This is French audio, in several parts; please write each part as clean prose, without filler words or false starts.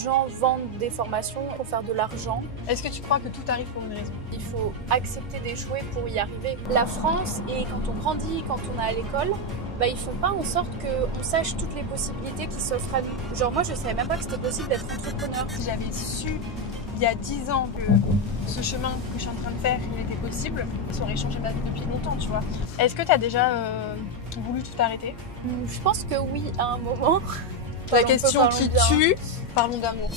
gens vendent des formations pour faire de l'argent. Est-ce que tu crois que tout arrive pour une raison? Il faut accepter d'échouer pour y arriver. La France, et quand on grandit, quand on est à l'école, ils font pas en sorte qu'on sache toutes les possibilités qui s'offrent à nous. Genre moi je savais même pas que c'était possible d'être entrepreneur. Si j'avais su il y a 10 ans que ce chemin que je suis en train de faire, il était possible, ça aurait changé ma vie depuis longtemps, tu vois. Est-ce que tu as déjà voulu tout arrêter? Je pense que oui, à un moment. La question qui tue, parlons d'amour.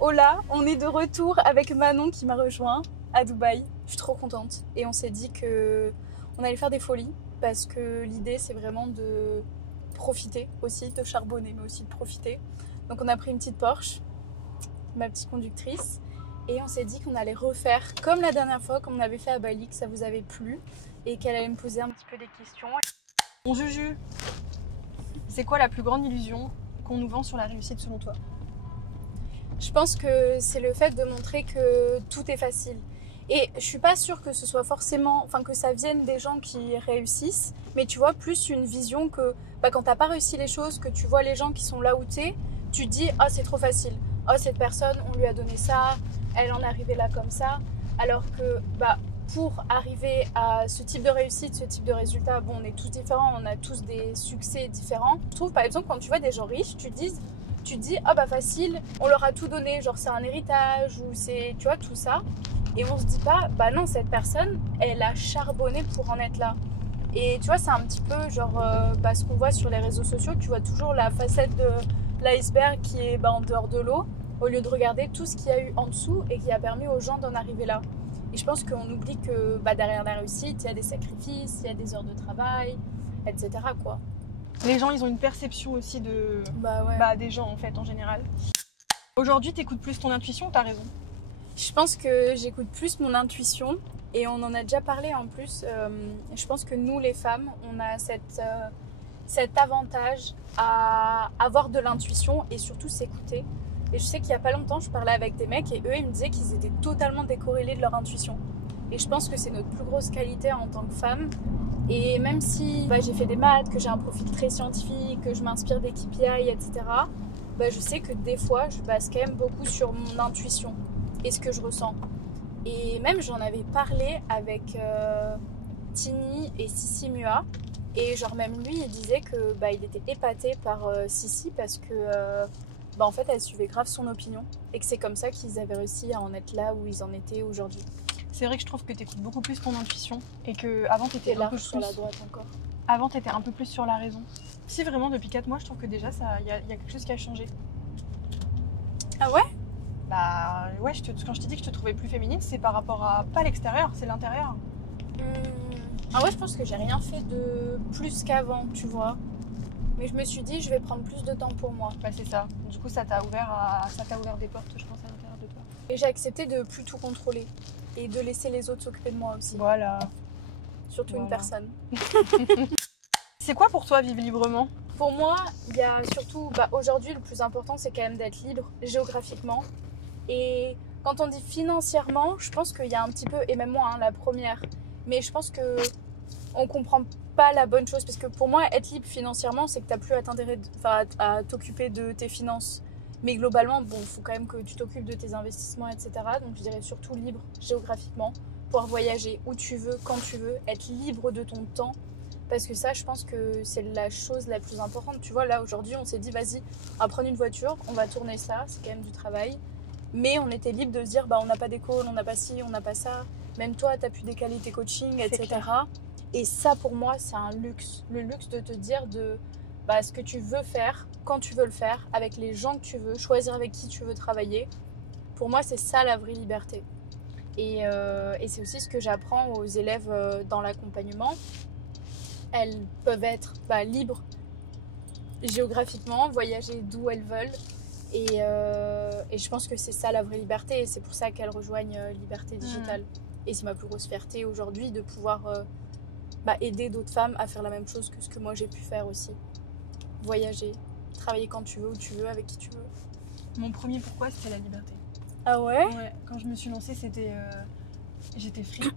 Hola, on est de retour avec Manon qui m'a rejoint à Dubaï. Je suis trop contente. Et on s'est dit qu'on allait faire des folies parce que l'idée c'est vraiment de profiter aussi, de charbonner mais aussi de profiter. Donc on a pris une petite Porsche, ma petite conductrice, et on s'est dit qu'on allait refaire comme la dernière fois, comme on avait fait à Bali, que ça vous avait plu et qu'elle allait me poser un petit peu des questions. Mon Juju, c'est quoi la plus grande illusion qu'on nous vend sur la réussite selon toi? Je pense que c'est le fait de montrer que tout est facile. Et je suis pas sûre que ce soit forcément, que ça vienne des gens qui réussissent, mais tu vois plus une vision que quand t'as pas réussi les choses, que tu vois les gens qui sont là où t'es, tu te dis c'est trop facile. Cette personne, on lui a donné ça, elle en est arrivée là comme ça. Alors que pour arriver à ce type de réussite, ce type de résultat, on est tous différents, on a tous des succès différents. Je trouve par exemple quand tu vois des gens riches, tu te dis facile, on leur a tout donné, genre c'est un héritage ou c'est, tu vois, tout ça. Et on se dit pas, non, cette personne, elle a charbonné pour en être là. Et tu vois, c'est un petit peu genre ce qu'on voit sur les réseaux sociaux, tu vois toujours la facette de l'iceberg qui est en dehors de l'eau, au lieu de regarder tout ce qu'il y a eu en dessous et qui a permis aux gens d'en arriver là. Et je pense qu'on oublie que derrière la réussite, il y a des sacrifices, il y a des heures de travail, etc. quoi. Les gens, ils ont une perception aussi de des gens en fait en général. Aujourd'hui, t'écoutes plus ton intuition ou ta raison? Je pense que j'écoute plus mon intuition et on en a déjà parlé en plus. Je pense que nous les femmes, on a cet avantage à avoir de l'intuition et surtout s'écouter. Et je sais qu'il n'y a pas longtemps, je parlais avec des mecs et eux, ils me disaient qu'ils étaient totalement décorrélés de leur intuition. Et je pense que c'est notre plus grosse qualité en tant que femme. Et même si j'ai fait des maths, que j'ai un profil très scientifique, que je m'inspire des KPI, etc., je sais que des fois, je base quand même beaucoup sur mon intuition et ce que je ressens. Et même, j'en avais parlé avec Tini et Sissi Mua. Et genre même lui, il disait que il était épaté par Sissi parce que en fait, elle suivait grave son opinion et que c'est comme ça qu'ils avaient réussi à en être là où ils en étaient aujourd'hui. C'est vrai que je trouve que tu écoutes beaucoup plus ton intuition et qu'avant tu étais un peu plus sur la droite encore. Avant tu étais un peu plus sur la raison. Si vraiment depuis 4 mois, je trouve que déjà il y a quelque chose qui a changé. Ah ouais? Ouais, quand je t'ai dit que je te trouvais plus féminine, c'est par rapport à pas l'extérieur, c'est l'intérieur. Ah ouais, je pense que j'ai rien fait de plus qu'avant, tu vois. Mais je me suis dit, je vais prendre plus de temps pour moi. C'est ça. Du coup, ça t'a ouvert des portes, je pense, à l'intérieur de toi. Et j'ai accepté de plus tout contrôler et de laisser les autres s'occuper de moi aussi. Voilà. Surtout une personne. C'est quoi pour toi vivre librement? Pour moi, il y a surtout, aujourd'hui, le plus important, c'est quand même d'être libre géographiquement. Et quand on dit financièrement, je pense qu'il y a un petit peu, et même moi, la première, mais je pense que on comprend pas la bonne chose. Parce que pour moi, être libre financièrement, c'est que tu n'as plus à t'occuper de tes finances. Mais globalement, il faut quand même que tu t'occupes de tes investissements, etc. Donc je dirais surtout libre géographiquement, pouvoir voyager où tu veux, quand tu veux, être libre de ton temps. Parce que ça, je pense que c'est la chose la plus importante. Tu vois, là, aujourd'hui, on s'est dit, vas-y, on va prendre une voiture, on va tourner ça, c'est quand même du travail. Mais on était libre de se dire, on n'a pas d'école, on n'a pas ci, on n'a pas ça. Même toi, tu as pu décaler tes coachings, etc. Clair. Et ça, pour moi, c'est un luxe. Le luxe de te dire ce que tu veux faire, quand tu veux le faire, avec les gens que tu veux, choisir avec qui tu veux travailler. Pour moi, c'est ça la vraie liberté. Et c'est aussi ce que j'apprends aux élèves dans l'accompagnement. Elles peuvent être libres géographiquement, voyager d'où elles veulent. Et je pense que c'est ça la vraie liberté. Et c'est pour ça qu'elles rejoignent Liberté Digitale. Et c'est ma plus grosse fierté aujourd'hui de pouvoir aider d'autres femmes à faire la même chose que ce que moi j'ai pu faire aussi. Voyager, travailler quand tu veux, où tu veux, avec qui tu veux. Mon premier pourquoi, c'était la liberté. Ah ouais? Ouais, quand je me suis lancée, j'étais free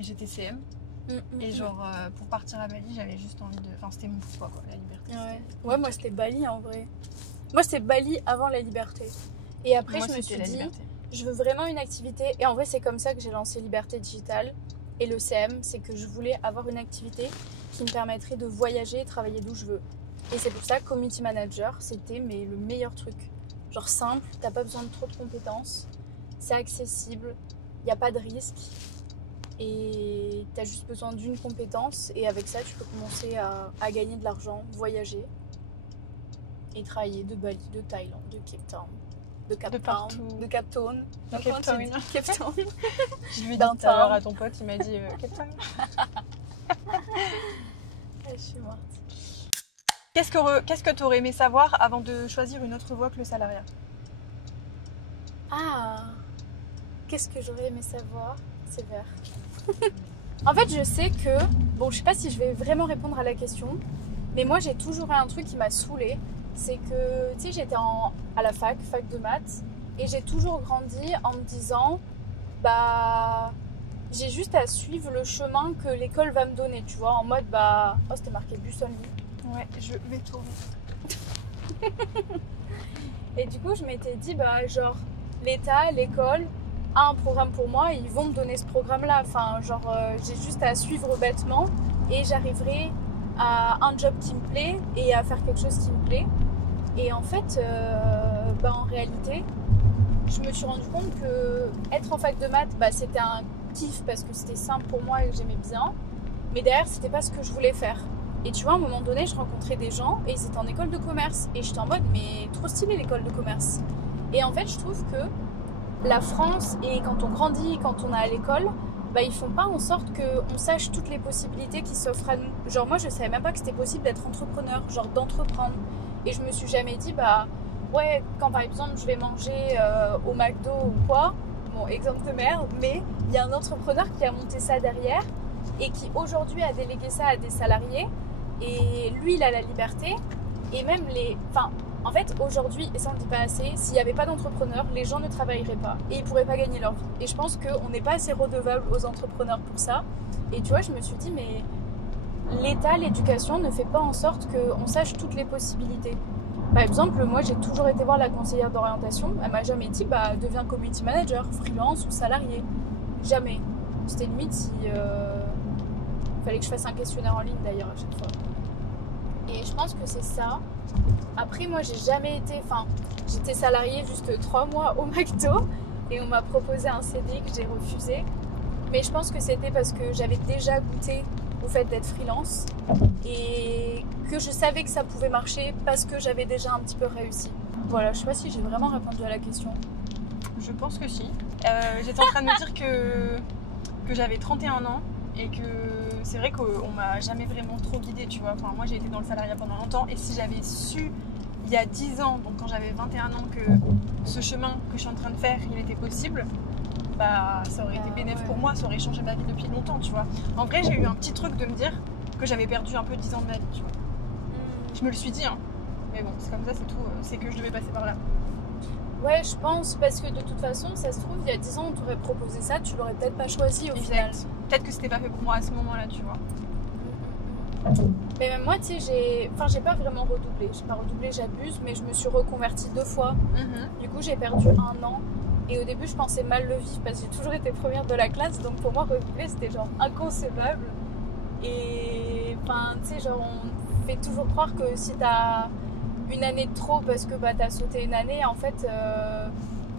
et j'étais CM. Et genre, pour partir à Bali, j'avais juste envie de... Enfin, c'était mon pourquoi, quoi, la liberté. Ouais, moi c'était Bali en vrai. Moi c'était Bali avant la liberté. Et après, Moi, je me suis la dit, liberté. je veux vraiment une activité. Et en vrai, c'est comme ça que j'ai lancé Liberté Digitale et le CM. C'est que je voulais avoir une activité qui me permettrait de voyager et travailler d'où je veux. Et c'est pour ça que Community Manager, c'était le meilleur truc. Genre simple, t'as pas besoin de trop de compétences, c'est accessible, il n'y a pas de risque. Et t'as juste besoin d'une compétence. Et avec ça, tu peux commencer à gagner de l'argent, voyager et travailler de Bali, de Thaïlande, de Cape Town. De Cape Town. Cape Town. Cape Town. Je lui ai dit tout à l'heure à ton pote, il m'a dit Cape Town. Je suis morte. Qu'est-ce que tu aurais aimé savoir avant de choisir une autre voie que le salariat? Ah, qu'est-ce que j'aurais aimé savoir? C'est vert. En fait, je sais que... Bon, je sais pas si je vais vraiment répondre à la question, mais moi, j'ai toujours eu un truc qui m'a saoulée. C'est que, tu sais, j'étais à la fac de maths, et j'ai toujours grandi en me disant, bah, j'ai juste à suivre le chemin que l'école va me donner, tu vois, en mode, bah, oh, c'était marqué bus only. Ouais, je vais tourner. Et du coup, je m'étais dit, bah, genre, l'État, l'école a un programme pour moi, et ils vont me donner ce programme-là. Enfin, genre, j'ai juste à suivre bêtement, et j'arriverai à un job qui me plaît, et à faire quelque chose qui me plaît. Et en fait, bah, en réalité, je me suis rendu compte que être en fac de maths, bah, c'était un kiff parce que c'était simple pour moi et que j'aimais bien. Mais derrière, c'était pas ce que je voulais faire. Et tu vois, à un moment donné, je rencontrais des gens et ils étaient en école de commerce. Et j'étais en mode, mais trop stylé l'école de commerce. Et en fait, je trouve que la France, et quand on grandit, quand on est à l'école, bah, ils font pas en sorte qu'on sache toutes les possibilités qui s'offrent à nous. Genre, moi, je savais même pas que c'était possible d'être entrepreneur, genre d'entreprendre. Et je me suis jamais dit, bah ouais, quand par exemple je vais manger au McDo ou quoi, bon, exemple de merde, mais il y a un entrepreneur qui a monté ça derrière et qui aujourd'hui a délégué ça à des salariés. Et lui, il a la liberté. Et même enfin, en fait, aujourd'hui, et ça on ne dit pas assez, s'il n'y avait pas d'entrepreneurs, les gens ne travailleraient pas et ils ne pourraient pas gagner leur vie. Et je pense qu'on n'est pas assez redevable aux entrepreneurs pour ça. Et tu vois, je me suis dit, mais l'État, l'éducation ne fait pas en sorte qu'on sache toutes les possibilités. Par exemple, moi j'ai toujours été voir la conseillère d'orientation, elle m'a jamais dit bah deviens community manager, freelance ou salarié. Jamais. C'était limite si fallait que je fasse un questionnaire en ligne d'ailleurs à chaque fois. Et je pense que c'est ça. Après moi j'ai jamais été, enfin j'étais salariée juste 3 mois au McDo et on m'a proposé un CDI que j'ai refusé. Mais je pense que c'était parce que j'avais déjà goûté au fait d'être freelance et que je savais que ça pouvait marcher parce que j'avais déjà un petit peu réussi. Voilà, je sais pas si j'ai vraiment répondu à la question. Je pense que si. J'étais en train de me dire que j'avais 31 ans et que c'est vrai qu'on m'a jamais vraiment trop guidée, tu vois. Enfin, moi j'ai été dans le salariat pendant longtemps et si j'avais su il y a 10 ans, donc quand j'avais 21 ans, que ce chemin que je suis en train de faire, il était possible, bah ça aurait été bénéfique pour moi, ça aurait changé ma vie depuis longtemps, tu vois. En vrai, j'ai eu un petit truc de me dire que j'avais perdu un peu 10 ans de ma vie, tu vois. Je me le suis dit, hein. Mais bon, c'est comme ça, c'est tout. C'est que je devais passer par là. Ouais, je pense, parce que de toute façon, ça se trouve, il y a 10 ans, on t'aurait proposé ça, tu l'aurais peut-être pas choisi au final. Peut-être que c'était pas fait pour moi à ce moment-là, tu vois. Mais même moi, tu sais, j'ai pas vraiment redoublé. J'ai pas redoublé, j'abuse, mais je me suis reconvertie 2 fois. Du coup, j'ai perdu 1 an. Et au début, je pensais mal le vivre parce que j'ai toujours été première de la classe. Donc pour moi, redoubler, c'était genre inconcevable. Et enfin, tu sais, genre, on fait toujours croire que si t'as une année de trop parce que bah, t'as sauté une année, en fait,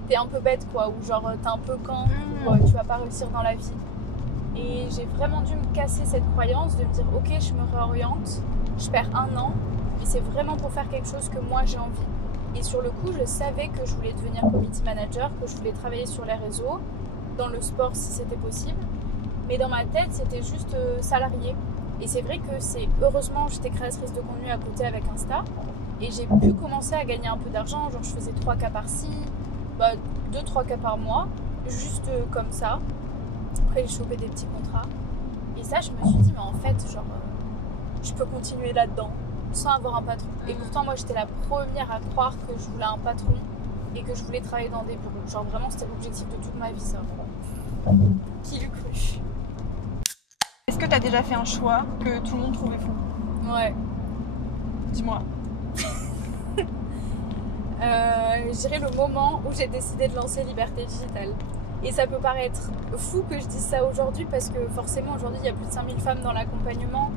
t'es un peu bête, quoi. Ou genre, t'es un peu quand, ou tu vas pas réussir dans la vie. Et j'ai vraiment dû me casser cette croyance de me dire, ok, je me réoriente, je perds 1 an, mais c'est vraiment pour faire quelque chose que moi j'ai envie. Et sur le coup, je savais que je voulais devenir community manager, que je voulais travailler sur les réseaux, dans le sport si c'était possible. Mais dans ma tête, c'était juste salarié. Et c'est vrai que heureusement, j'étais créatrice de contenu à côté avec Insta. Et j'ai pu commencer à gagner un peu d'argent. Genre, je faisais 3 cas par-ci, 2-3 cas par mois, juste comme ça. Après, j'ai chopé des petits contrats. Et ça, je me suis dit, mais en fait, genre, je peux continuer là-dedans sans avoir un patron. Et pourtant, moi, j'étais la première à croire que je voulais un patron et que je voulais travailler dans des bureaux. Genre, vraiment, c'était l'objectif de toute ma vie, ça. Qui l'eût cru? Est-ce que tu as déjà fait un choix que tout le monde trouvait fou? Ouais. Dis-moi. Je dirais le moment où j'ai décidé de lancer Liberté Digitale. Et ça peut paraître fou que je dise ça aujourd'hui parce que forcément aujourd'hui il y a plus de 5000 femmes dans l'accompagnement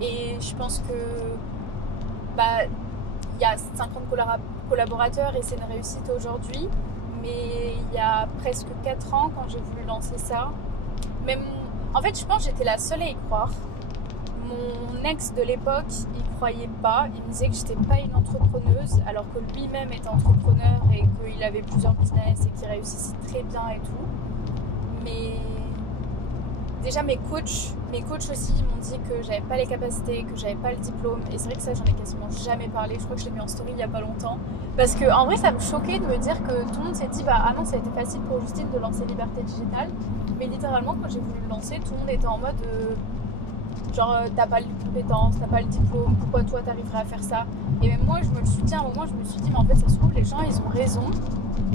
et je pense que il y a 50 collaborateurs et c'est une réussite aujourd'hui. Mais il y a presque 4 ans quand j'ai voulu lancer ça, en fait je pense que j'étais la seule à y croire. Mon ex de l'époque, il croyait pas, il me disait que j'étais pas une entrepreneuse alors que lui-même est entrepreneur et qu'il avait plusieurs business et qu'il réussissait très bien et tout. Mais déjà mes coachs aussi m'ont dit que j'avais pas les capacités, que j'avais pas le diplôme et c'est vrai que ça j'en ai quasiment jamais parlé, je crois que je l'ai mis en story il y a pas longtemps parce que en vrai ça me choquait de me dire que tout le monde s'est dit ah non ça a été facile pour Justine de lancer Liberté Digitale, mais littéralement quand j'ai voulu le lancer tout le monde était en mode genre t'as pas les compétences, t'as pas le diplôme, pourquoi toi t'arriverais à faire ça? Et même moi je me le suis dit à un moment, je me suis dit mais en fait ça se trouve les gens ils ont raison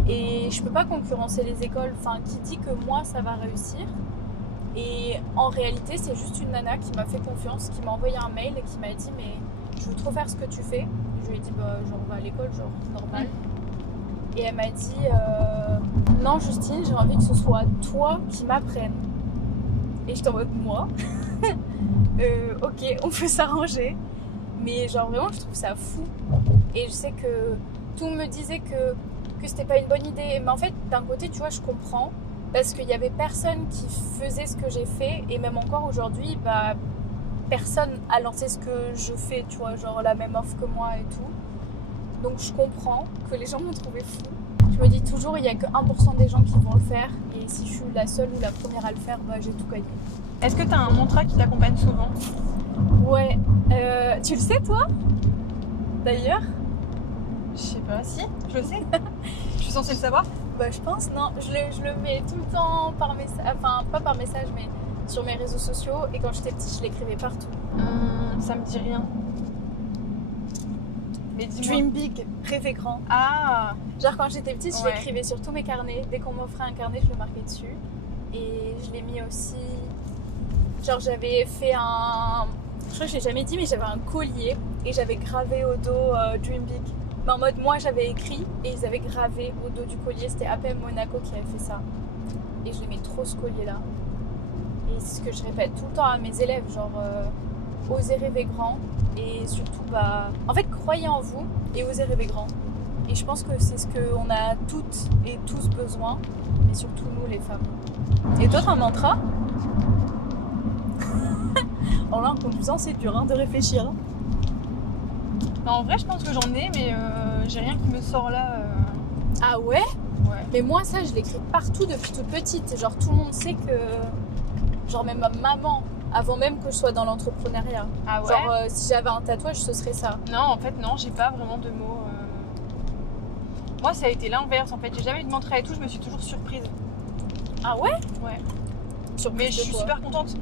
et je peux pas concurrencer les écoles, enfin qui dit que moi ça va réussir? Et en réalité c'est juste une nana qui m'a fait confiance, qui m'a envoyé un mail et qui m'a dit mais je veux trop faire ce que tu fais. Et je lui ai dit genre on va à l'école, genre normal. Et elle m'a dit non Justine j'ai envie que ce soit toi qui m'apprenne. Et j'étais en mode moi ok on peut s'arranger, mais genre vraiment je trouve ça fou et je sais que tout me disait que c'était pas une bonne idée, mais en fait d'un côté tu vois je comprends parce qu'il y avait personne qui faisait ce que j'ai fait et même encore aujourd'hui personne a lancé ce que je fais, tu vois, genre la même offre que moi et tout, donc je comprends que les gens m'ont trouvé fou. Je me dis toujours il y a que 1% des gens qui vont le faire et si je suis la seule ou la première à le faire j'ai tout gagné. Est-ce que tu as un mantra qui t'accompagne souvent? Ouais. Tu le sais, toi? D'ailleurs? Je sais pas, si, je le sais. Je suis censée le savoir? Je pense, non. Je le mets tout le temps par message, enfin, pas par message, mais sur mes réseaux sociaux. Et quand j'étais petite, je l'écrivais partout. Ça me dit rien. Mais dis-moi. Dream big, rêver grand. Ah! Genre, quand j'étais petite, je l'écrivais sur tous mes carnets. Dès qu'on m'offrait un carnet, je le marquais dessus. Et je l'ai mis aussi. Genre j'avais fait je crois que je l'ai jamais dit, mais j'avais un collier et j'avais gravé au dos Dream Big. Mais en mode moi j'avais écrit et ils avaient gravé au dos du collier, c'était APM Monaco qui avait fait ça. Et je l'aimais trop ce collier là. Et c'est ce que je répète tout le temps à mes élèves, genre osez rêver grand et surtout en fait croyez en vous et osez rêver grand. Et je pense que c'est ce qu'on a toutes et tous besoin, mais surtout nous les femmes. Et toi t'as un mantra? Alors là, en conclusion, c'est dur de réfléchir. Non, en vrai, je pense que j'en ai, mais j'ai rien qui me sort là. Ah ouais? Ouais. Mais moi, ça, je l'écris partout depuis toute petite. Genre, tout le monde sait que... Genre, même ma maman, avant même que je sois dans l'entrepreneuriat. Ah ouais? Genre, si j'avais un tatouage, ce serait ça. Non, en fait, non, j'ai pas vraiment de mots. Moi, ça a été l'inverse, en fait. J'ai jamais eu de mantra et tout, je me suis toujours surprise. Ah ouais? Ouais. Surprise. Mais je suis super contente.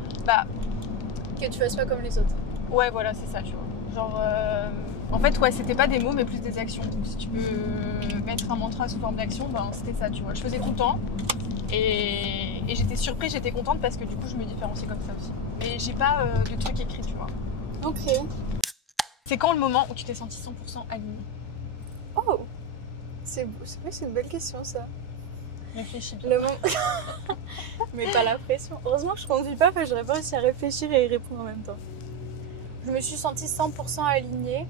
Que tu fasses pas comme les autres. Ouais, voilà, c'est ça, tu vois. Genre, en fait, ouais, c'était pas des mots, mais plus des actions. Donc, si tu peux mettre un mantra sous forme d'action, c'était ça, tu vois. Je faisais tout le temps et j'étais surprise, j'étais contente parce que du coup, je me différenciais comme ça aussi. Mais j'ai pas de truc écrit, tu vois. Ok. C'est quand le moment où tu t'es sentie 100% alignée? Oh, c'est vrai, c'est une belle question ça. Réfléchis. Le moment... Mais pas la pression. Heureusement que je conduis pas, parce que j'aurais pas réussi à réfléchir et y répondre en même temps. Je me suis sentie 100% alignée.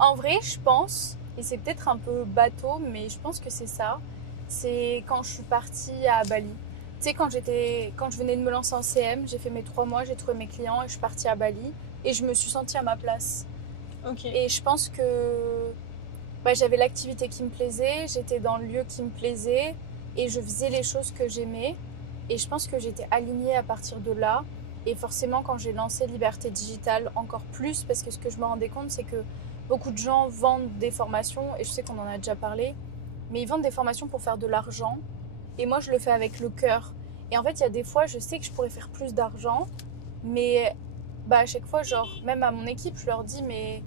En vrai, je pense, et c'est peut-être un peu bateau, mais je pense que c'est ça. C'est quand je suis partie à Bali. Tu sais, quand je venais de me lancer en CM, j'ai fait mes 3 mois, j'ai trouvé mes clients et je suis partie à Bali. Et je me suis sentie à ma place. Ok. Et je pense que j'avais l'activité qui me plaisait, j'étais dans le lieu qui me plaisait. Et je faisais les choses que j'aimais. Et je pense que j'étais alignée à partir de là. Et forcément, quand j'ai lancé Liberté Digitale, encore plus, parce que ce que je me rendais compte, c'est que beaucoup de gens vendent des formations, et je sais qu'on en a déjà parlé, mais ils vendent des formations pour faire de l'argent. Et moi, je le fais avec le cœur. Et en fait, il y a des fois, je sais que je pourrais faire plus d'argent, mais à chaque fois, genre, même à mon équipe, je leur dis, mais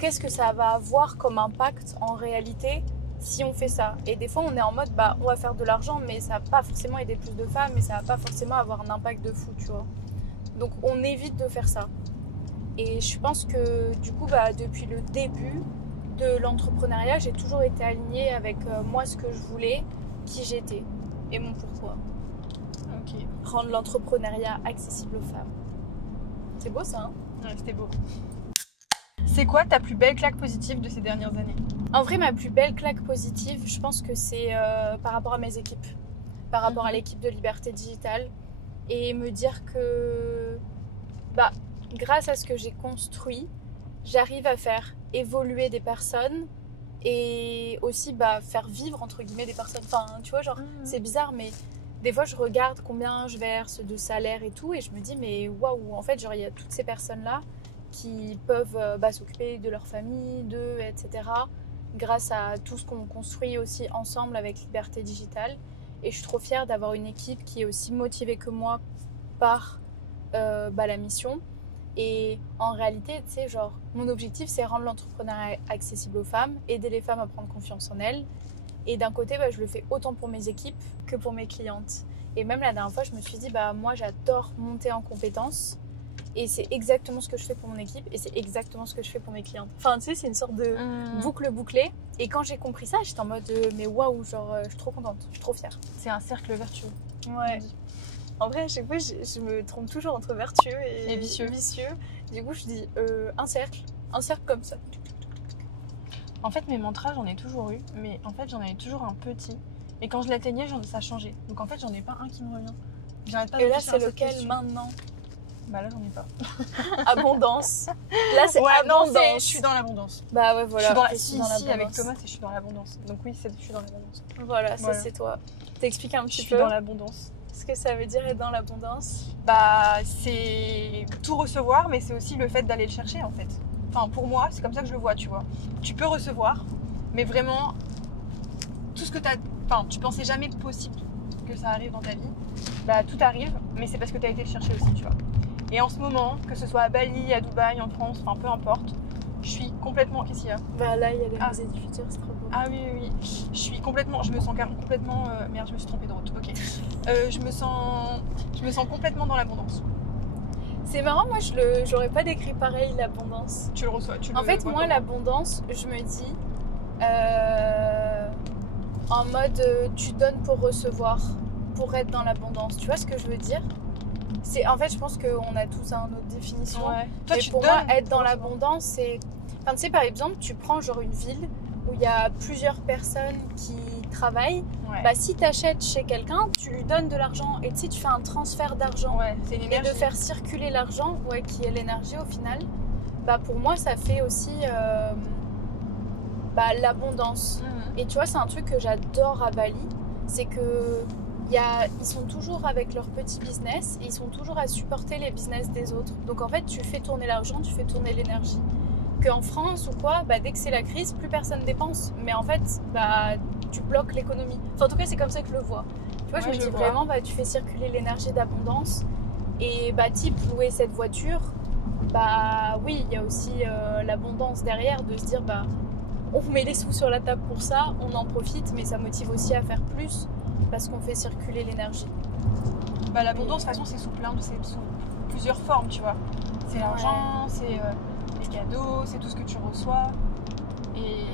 qu'est-ce que ça va avoir comme impact en réalité si on fait ça? Et des fois on est en mode on va faire de l'argent, mais ça va pas forcément aider plus de femmes et ça va pas forcément avoir un impact de fou, tu vois. Donc on évite de faire ça. Et je pense que du coup, depuis le début de l'entrepreneuriat, j'ai toujours été alignée avec moi, ce que je voulais, qui j'étais et mon pourquoi. Ok. Rendre l'entrepreneuriat accessible aux femmes. C'est beau ça, hein? Ouais, c'était beau. C'est quoi ta plus belle claque positive de ces dernières années? En vrai, ma plus belle claque positive, je pense que c'est par rapport à mes équipes, par rapport à l'équipe de Liberté Digitale, et me dire que grâce à ce que j'ai construit, j'arrive à faire évoluer des personnes et aussi faire vivre entre guillemets des personnes. Enfin, tu vois, genre, c'est bizarre, mais des fois je regarde combien je verse de salaire et tout, et je me dis, mais waouh, en fait, genre, il y a toutes ces personnes-là qui peuvent s'occuper de leur famille, d'eux, etc. grâce à tout ce qu'on construit aussi ensemble avec Liberté Digitale. Et je suis trop fière d'avoir une équipe qui est aussi motivée que moi par la mission. Et en réalité, tu sais, genre, mon objectif, c'est rendre l'entrepreneuriat accessible aux femmes, aider les femmes à prendre confiance en elles. Et d'un côté, je le fais autant pour mes équipes que pour mes clientes. Et même la dernière fois, je me suis dit, moi, j'adore monter en compétences. Et c'est exactement ce que je fais pour mon équipe et c'est exactement ce que je fais pour mes clientes. Enfin, tu sais, c'est une sorte de boucle bouclée. Et quand j'ai compris ça, j'étais en mode, mais waouh, genre, je suis trop contente, je suis trop fière. C'est un cercle vertueux. Ouais. En vrai, à chaque fois, je me trompe toujours entre vertueux et vicieux. Du coup, je dis un cercle comme ça. En fait, mes mantras, j'en ai toujours eu, mais en fait, j'en avais toujours un petit. Et quand je l'atteignais, ça changeait. Donc en fait, j'en ai pas un qui me revient. J'arrête pas de et là, réfléchir à c'est cette lequel question. maintenant? Là, j'en ai pas. Abondance. Là, c'est abondance. Non, je suis dans l'abondance. Ouais, voilà. Je suis dans l'abondance. Avec Thomas, je suis dans l'abondance. Donc oui, je suis dans l'abondance. Voilà, ça c'est toi. T'expliques un petit peu. Je suis dans l'abondance. Ce que ça veut dire être dans l'abondance? C'est tout recevoir, mais c'est aussi le fait d'aller le chercher en fait. Enfin, pour moi, c'est comme ça que je le vois, tu vois. Tu peux recevoir, mais vraiment, tout ce que tu pensais jamais possible que ça arrive dans ta vie, tout arrive, mais c'est parce que tu as été le chercher aussi, tu vois. Et en ce moment, que ce soit à Bali, à Dubaï, en France, enfin peu importe, je suis complètement... Qu'est-ce qu'il y a? Là, il y a les musées du futur, c'est trop beau. Ah oui. Je me sens complètement... Merde, je me suis trompée de route. Ok. Je me sens complètement dans l'abondance. C'est marrant, moi, j'aurais pas décrit pareil, l'abondance. Tu le reçois, En fait, moi, l'abondance, je me dis... en mode, tu donnes pour recevoir, pour être dans l'abondance. Tu vois ce que je veux dire? En fait, je pense qu'on a tous une autre définition. Ouais. Toi, mais pour moi, être dans l'abondance, c'est... Enfin, tu sais, par exemple, tu prends genre une ville où il y a plusieurs personnes qui travaillent. Ouais. Si tu achètes chez quelqu'un, tu lui donnes de l'argent. Et tu sais, tu fais un transfert d'argent. Ouais, c'est l'énergie. Et de faire circuler l'argent, qui est l'énergie au final, pour moi, ça fait aussi l'abondance. Et tu vois, c'est un truc que j'adore à Bali. C'est que... ils sont toujours avec leur petit business et ils sont toujours à supporter les business des autres. Donc en fait, tu fais tourner l'argent, tu fais tourner l'énergie. Qu'en France ou quoi, dès que c'est la crise, plus personne dépense. Mais en fait, tu bloques l'économie. Enfin, en tout cas, c'est comme ça que je le vois. Tu vois, je me dis vraiment, tu fais circuler l'énergie d'abondance. Et type, louer cette voiture, oui, il y a aussi l'abondance derrière de se dire, on met les sous sur la table pour ça, on en profite, mais ça motive aussi à faire plus. Parce qu'on fait circuler l'énergie. L'abondance, de toute façon, c'est sous plusieurs formes, tu vois. C'est l'argent, c'est les cadeaux, c'est tout ce que tu reçois. Et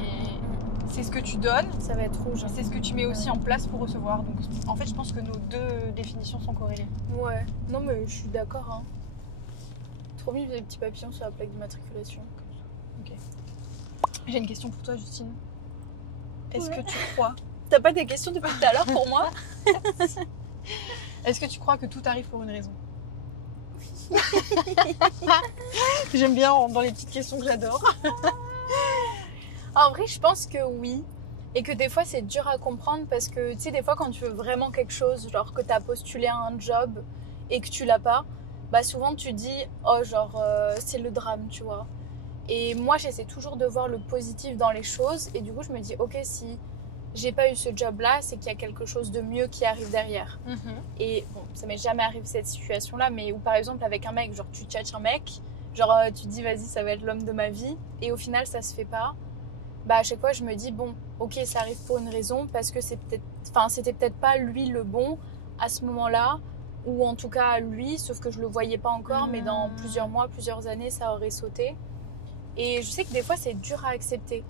c'est ce que tu donnes. Ça va être rouge. C'est ce que tu mets aussi en place pour recevoir. Donc, en fait, je pense que nos deux définitions sont corrélées. Ouais. Non, mais je suis d'accord. Hein. Trop mignon, des petits papillons sur la plaque d'immatriculation. Ok. J'ai une question pour toi, Justine. Est-ce que tu crois... T'as pas des questions depuis tout à l'heure pour moi? Est-ce que tu crois que tout arrive pour une raison? J'aime bien dans les petites questions que j'adore. En vrai, je pense que oui. Et que des fois, c'est dur à comprendre parce que, tu sais, des fois, quand tu veux vraiment quelque chose, genre que t'as postulé à un job et que tu l'as pas, souvent tu dis, c'est le drame, tu vois. Et moi, j'essaie toujours de voir le positif dans les choses. Et du coup, je me dis, ok, si j'ai pas eu ce job-là, c'est qu'il y a quelque chose de mieux qui arrive derrière. Et bon, ça m'est jamais arrivé cette situation-là, mais où par exemple avec un mec, genre tu tchatches un mec, genre tu te dis vas-y ça va être l'homme de ma vie, et au final ça se fait pas. À chaque fois je me dis bon, ok ça arrive pour une raison, parce que c'était peut-être pas lui le bon à ce moment-là, ou en tout cas lui, sauf que je le voyais pas encore, mais dans plusieurs mois, plusieurs années, ça aurait sauté. Et je sais que des fois, c'est dur à accepter.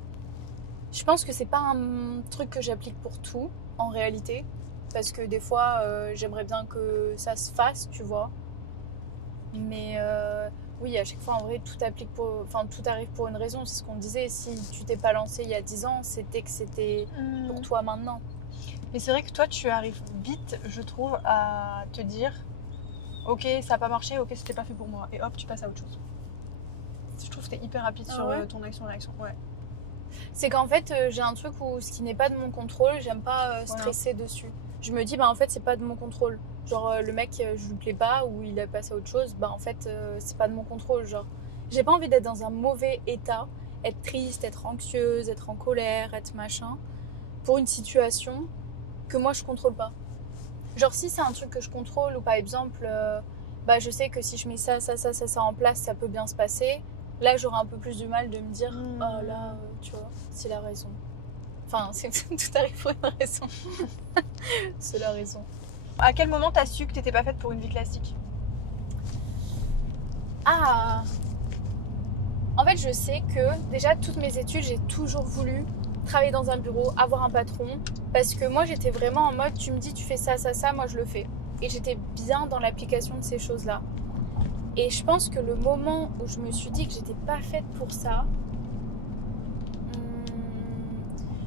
Je pense que c'est pas un truc que j'applique pour tout, en réalité, parce que des fois, j'aimerais bien que ça se fasse, tu vois. Mais oui, à chaque fois, en vrai, tout arrive pour une raison. C'est ce qu'on disait. Si tu t'es pas lancé il y a 10 ans, c'était que c'était pour toi maintenant. Mais c'est vrai que toi, tu arrives vite, je trouve, à te dire ok, ça n'a pas marché, ok, c'était pas fait pour moi. Et hop, tu passes à autre chose. Je trouve que t'es hyper rapide sur ton action-réaction. Ouais. C'est qu'en fait, j'ai un truc où ce qui n'est pas de mon contrôle, j'aime pas stresser dessus. Je me dis, bah en fait, c'est pas de mon contrôle. Genre, le mec, je lui plais pas ou il a passé à autre chose, bah en fait, c'est pas de mon contrôle. Genre, j'ai pas envie d'être dans un mauvais état, être triste, être anxieuse, être en colère, être machin, pour une situation que moi je contrôle pas. Genre, si c'est un truc que je contrôle, ou par exemple, bah je sais que si je mets ça en place, ça peut bien se passer. Là, j'aurais un peu plus du mal de me dire, oh là, tu vois, c'est la raison. Enfin, tout arrive pour une raison. C'est la raison. À quel moment t'as su que t'étais pas faite pour une vie classique? Ah! En fait, je sais que déjà, toutes mes études, j'ai toujours voulu travailler dans un bureau, avoir un patron. Parce que moi, j'étais vraiment en mode, tu me dis, tu fais ça, moi je le fais. Et j'étais bien dans l'application de ces choses-là. Et je pense que le moment où je me suis dit que j'étais pas faite pour ça,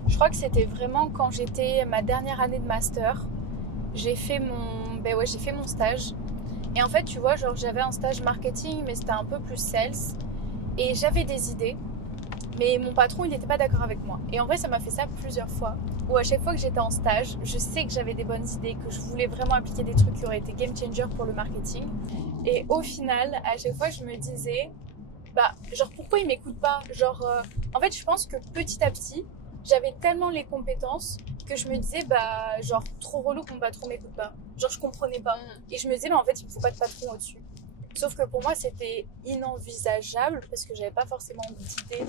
je crois que c'était vraiment quand j'étais ma dernière année de master. J'ai fait mon stage. Et en fait, tu vois, genre j'avais un stage marketing, mais c'était un peu plus sales. Et j'avais des idées, mais mon patron, il n'était pas d'accord avec moi. Et en vrai, ça m'a fait ça plusieurs fois. Où à chaque fois que j'étais en stage, je sais que j'avais des bonnes idées, que je voulais vraiment appliquer des trucs qui auraient été game changer pour le marketing. Et au final, à chaque fois, je me disais, bah, genre, pourquoi il m'écoute pas? Genre, en fait, je pense que petit à petit, j'avais tellement les compétences que je me disais, bah, genre, trop relou que mon patron m'écoute pas. Genre, je comprenais pas. Et je me disais, mais en fait, il me faut pas de patron au-dessus. Sauf que pour moi, c'était inenvisageable parce que j'avais pas forcément d'idée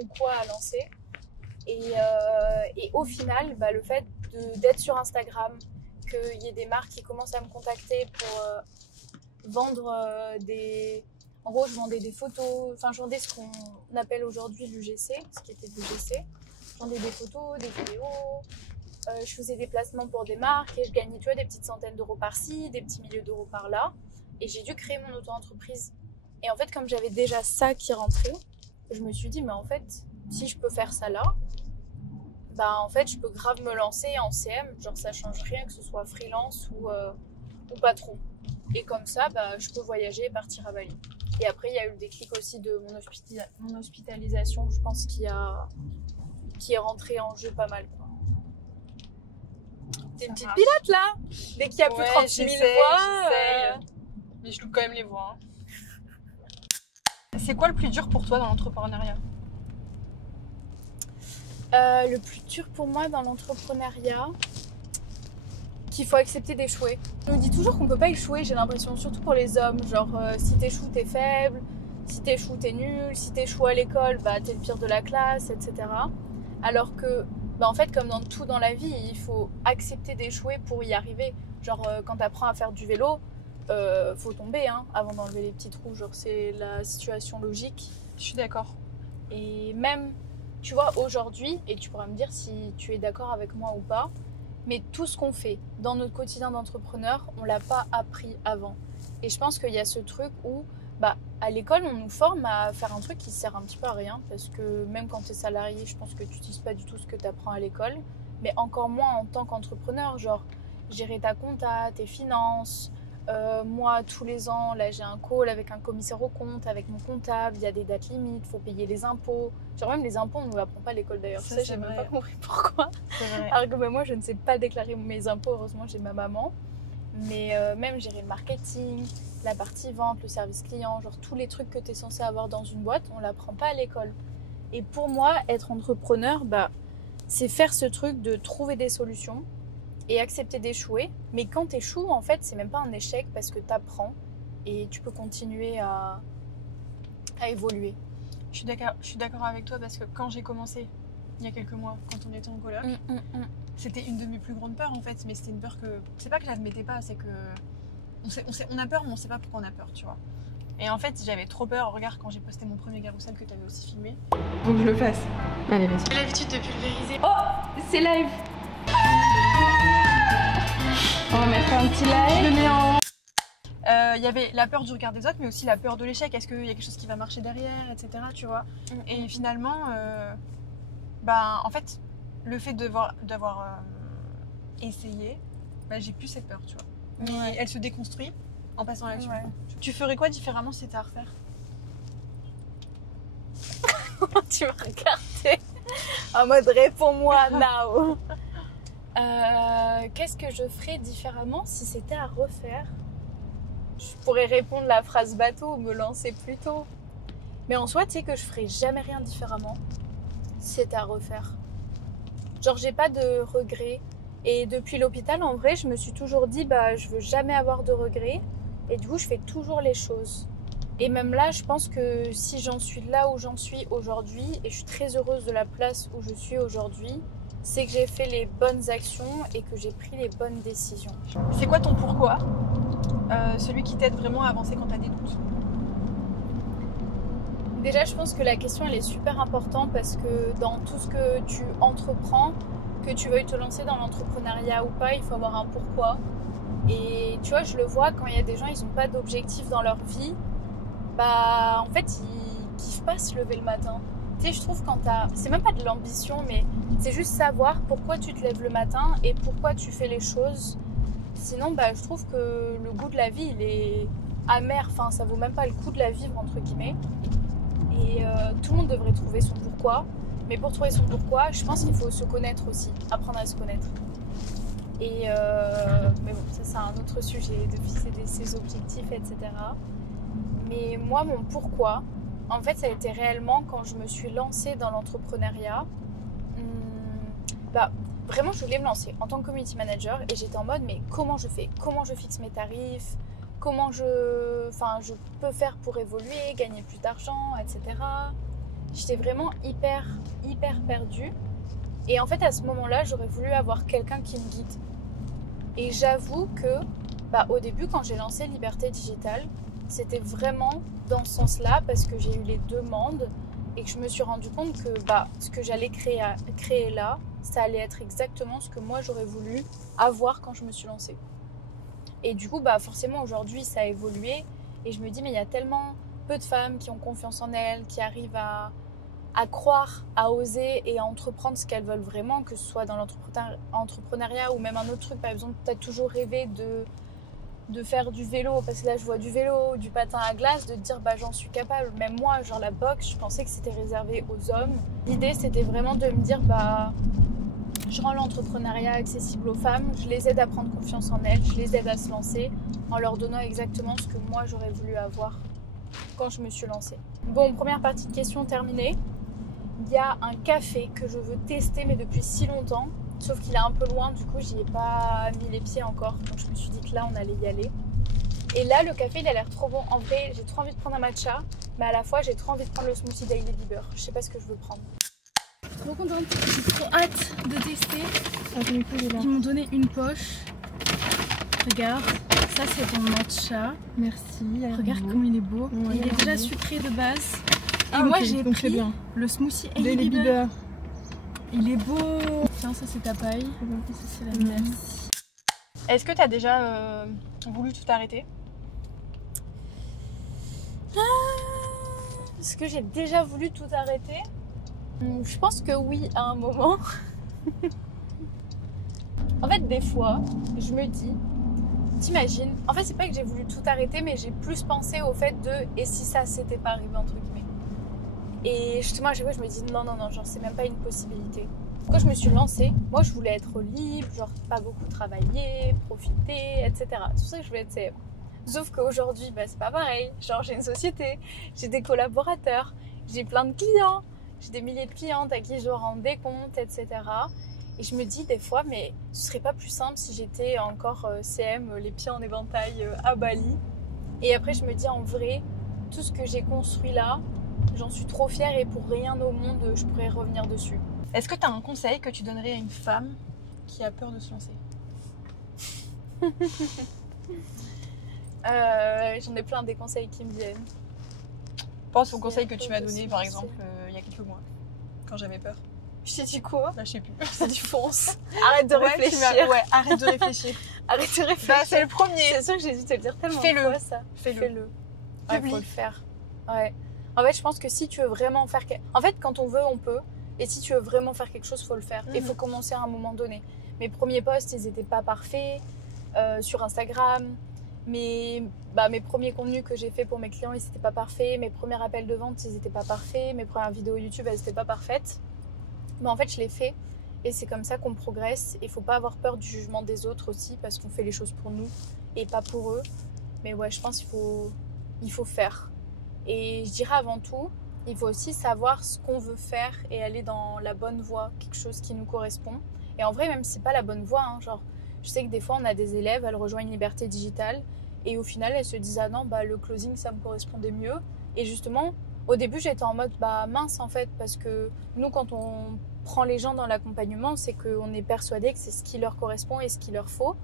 ou quoi à lancer. Et au final, bah, le fait d'être sur Instagram, qu'il y ait des marques qui commencent à me contacter pour vendre des... En gros, je vendais des photos, enfin, je vendais ce qu'on appelle aujourd'hui l'UGC, ce qui était l'UGC. Je vendais des photos, des vidéos, je faisais des placements pour des marques et je gagnais, tu vois, des petites centaines d'euros par-ci, des petits milliers d'euros par-là. Et j'ai dû créer mon auto-entreprise. Et en fait, comme j'avais déjà ça qui rentrait, je me suis dit, mais en fait, si je peux faire ça là, bah en fait, je peux grave me lancer en CM. Genre, ça change rien que ce soit freelance ou patron. Et comme ça, bah, je peux voyager et partir à Bali. Et après, il y a eu le déclic aussi de mon hospitalisation, je pense, qui est rentré en jeu pas mal, quoi. T'es une petite pilote là. Dès qu'il y a plus de 36 000 voix. Mais je loupe quand même les voix. C'est quoi le plus dur pour toi dans l'entrepreneuriat? Le plus dur pour moi dans l'entrepreneuriat, qu'il faut accepter d'échouer. On nous dit toujours qu'on peut pas échouer, j'ai l'impression, surtout pour les hommes. Genre, si t'échoues, t'es faible. Si t'échoues, t'es nul. Si t'échoues à l'école, bah t'es le pire de la classe, etc. Alors que, bah en fait, comme dans tout dans la vie, il faut accepter d'échouer pour y arriver. Genre, quand t'apprends à faire du vélo, faut tomber avant d'enlever les petits trous. Genre, c'est la situation logique. Je suis d'accord. Et même, tu vois, aujourd'hui, et tu pourras me dire si tu es d'accord avec moi ou pas, mais tout ce qu'on fait dans notre quotidien d'entrepreneur, on l'a pas appris avant. Et je pense qu'il y a ce truc où, bah, à l'école, on nous forme à faire un truc qui sert un petit peu à rien, parce que même quand tu es salarié, je pense que tu n'utilises pas du tout ce que tu apprends à l'école, mais encore moins en tant qu'entrepreneur, genre gérer ta compta, tes finances. Moi, tous les ans, là, j'ai un call avec un commissaire aux comptes, avec mon comptable. Il y a des dates limites, il faut payer les impôts. Genre même les impôts, on ne nous l'apprend pas à l'école d'ailleurs. Ça j'ai même pas compris pourquoi. Alors que moi, je ne sais pas déclarer mes impôts. Heureusement, j'ai ma maman. Mais même gérer le marketing, la partie vente, le service client, genre tous les trucs que tu es censé avoir dans une boîte, on ne l'apprend pas à l'école. Et pour moi, être entrepreneur, bah, c'est faire ce truc de trouver des solutions et accepter d'échouer. Mais quand tu échoues, en fait, c'est même pas un échec parce que tu apprends et tu peux continuer à évoluer. Je suis d'accord avec toi parce que quand j'ai commencé, il y a quelques mois, quand on était en coloc, c'était une de mes plus grandes peurs en fait. Mais c'était une peur que... C'est pas que je l'admettais pas, c'est que on a peur, mais on sait pas pourquoi on a peur, tu vois. Et en fait, j'avais trop peur. Regarde, quand j'ai posté mon premier carrousel que tu avais aussi filmé. Faut que je le fasse. Allez, vas-y. J'ai l'habitude de pulvériser. Oh, c'est live. On va mettre un petit live. Je le mets en... Il y avait la peur du regard des autres, mais aussi la peur de l'échec. Est-ce qu'il y a quelque chose qui va marcher derrière, etc. Tu vois. Et finalement, en fait, le fait d'avoir essayé, j'ai plus cette peur, tu vois. Mais elle se déconstruit en passant à l'action. Ouais. Tu ferais quoi différemment si c'était à refaire? Tu me regardais en mode réponds-moi now. Qu'est-ce que je ferais différemment si c'était à refaire? Je pourrais répondre la phrase bateau, me lancer plus tôt. Mais en soi, tu sais que je ferais jamais rien différemment si c'était à refaire. Genre, j'ai pas de regrets. Et depuis l'hôpital, en vrai, je me suis toujours dit, je veux jamais avoir de regrets. Et du coup, je fais toujours les choses. Et même là, je pense que si j'en suis là où j'en suis aujourd'hui, et je suis très heureuse de la place où je suis aujourd'hui, c'est que j'ai fait les bonnes actions et que j'ai pris les bonnes décisions. C'est quoi ton pourquoi? Celui qui t'aide vraiment à avancer quand t'as des doutes? Déjà, je pense que la question, elle est super importante parce que dans tout ce que tu entreprends, que tu veuilles te lancer dans l'entrepreneuriat ou pas, il faut avoir un pourquoi. Et tu vois, je le vois quand il y a des gens, ils n'ont pas d'objectif dans leur vie, en fait, ils kiffent pas se lever le matin. Tu sais, je trouve quand c'est même pas de l'ambition, mais c'est juste savoir pourquoi tu te lèves le matin et pourquoi tu fais les choses. Sinon, je trouve que le goût de la vie, il est amer. Enfin, ça vaut même pas le coup de la vivre, entre guillemets. Et tout le monde devrait trouver son pourquoi. Mais pour trouver son pourquoi, je pense qu'il faut se connaître aussi, apprendre à se connaître. Et mais bon, ça c'est un autre sujet, de fixer ses objectifs, etc. Mais moi, mon pourquoi, en fait, ça a été réellement quand je me suis lancée dans l'entrepreneuriat. Vraiment, je voulais me lancer en tant que community manager et j'étais en mode, mais comment je fais? Comment je fixe mes tarifs? Comment je peux faire pour évoluer, gagner plus d'argent, etc. J'étais vraiment hyper perdue. Et en fait, à ce moment-là, j'aurais voulu avoir quelqu'un qui me guide. Et j'avoue que, au début, quand j'ai lancé Liberté Digitale, c'était vraiment dans ce sens-là parce que j'ai eu les demandes et que je me suis rendu compte que ce que j'allais créer là, ça allait être exactement ce que moi j'aurais voulu avoir quand je me suis lancée. Et du coup, forcément, aujourd'hui, ça a évolué. Et je me dis, mais il y a tellement peu de femmes qui ont confiance en elles, qui arrivent à croire, à oser et à entreprendre ce qu'elles veulent vraiment, que ce soit dans l'entrepreneuriat ou même un autre truc. Par exemple, tu as toujours rêvé de faire du vélo, parce que là, je vois du vélo, du patin à glace, de te dire, j'en suis capable. Même moi, genre la boxe, je pensais que c'était réservé aux hommes. L'idée, c'était vraiment de me dire, je rends l'entrepreneuriat accessible aux femmes, je les aide à prendre confiance en elles, je les aide à se lancer en leur donnant exactement ce que moi j'aurais voulu avoir quand je me suis lancée. Bon, première partie de questions terminée. Il y a un café que je veux tester mais depuis si longtemps, sauf qu'il est un peu loin, du coup j'y ai pas mis les pieds encore, donc je me suis dit que là on allait y aller. Et là le café il a l'air trop bon, en vrai j'ai trop envie de prendre un matcha, mais à la fois j'ai trop envie de prendre le smoothie Daily Bieber, je sais pas ce que je veux prendre. Trop contente, j'ai trop hâte de tester. Ils m'ont donné une poche. Regarde, ça c'est ton matcha. Merci. Regarde comme il est beau. Ouais, il est déjà sucré de base. Et moi j'ai pris le smoothie Daily Bieber. Il est beau. Tiens, ça c'est ta paille. Et ça c'est la mienne. Est-ce que tu as déjà voulu tout arrêter? Est-ce que j'ai déjà voulu tout arrêter? Je pense que oui, à un moment. En fait, des fois, je me dis, t'imagines, en fait, c'est pas que j'ai voulu tout arrêter, mais j'ai plus pensé au fait de et si ça s'était pas arrivé, entre guillemets. Et justement, à chaque fois, je me dis non, genre, c'est même pas une possibilité. Quand je me suis lancée, moi, je voulais être libre, genre, pas beaucoup travailler, profiter, etc. C'est pour ça que je voulais être célèbre. Sauf qu'aujourd'hui, c'est pas pareil. Genre, j'ai une société, j'ai des collaborateurs, j'ai plein de clients. J'ai des milliers de clientes à qui je dois rendre des comptes, etc. Et je me dis des fois, mais ce serait pas plus simple si j'étais encore CM, les pieds en éventail à Bali. Et après, je me dis en vrai, tout ce que j'ai construit là, j'en suis trop fière et pour rien au monde, je pourrais revenir dessus. Est-ce que tu as un conseil que tu donnerais à une femme qui a peur de se lancer? J'en ai plein des conseils qui me viennent. Pense aux conseils que tu m'as donné par exemple il y a quelques mois, quand j'avais peur. Je t'ai dit quoi? Là, je sais plus. Je t'ai dit fonce. Arrête de réfléchir. Arrête de réfléchir. Arrête de réfléchir. Bah, c'est le premier. C'est sûr que j'ai dû te le dire tellement Fais-le. de fois, ça. Fais-le. Ouais, faut le faire. Ouais. En fait, je pense que si tu veux vraiment faire... En fait, quand on veut, on peut. Et si tu veux vraiment faire quelque chose, faut le faire. Il faut commencer à un moment donné. Mes premiers posts, ils étaient pas parfaits. Sur Instagram. Mes premiers contenus que j'ai fait pour mes clients, ils n'étaient pas parfaits. Mes premiers appels de vente, ils n'étaient pas parfaits. Mes premières vidéos YouTube, elles n'étaient pas parfaites. Mais en fait, je l'ai fait. Et c'est comme ça qu'on progresse. Il ne faut pas avoir peur du jugement des autres aussi, parce qu'on fait les choses pour nous et pas pour eux. Mais ouais, je pense qu'il faut faire. Et je dirais avant tout, il faut aussi savoir ce qu'on veut faire et aller dans la bonne voie, quelque chose qui nous correspond. Et en vrai, même si c'est pas la bonne voie, hein, genre, je sais que des fois, on a des élèves, elles rejoignent Liberté Digitale et au final, elles se disent « Ah non, le closing, ça me correspondait mieux. » Et justement, au début, j'étais en mode mince en fait, parce que nous, quand on prend les gens dans l'accompagnement, c'est qu'on est persuadé que c'est ce qui leur correspond et ce qu'il leur faut.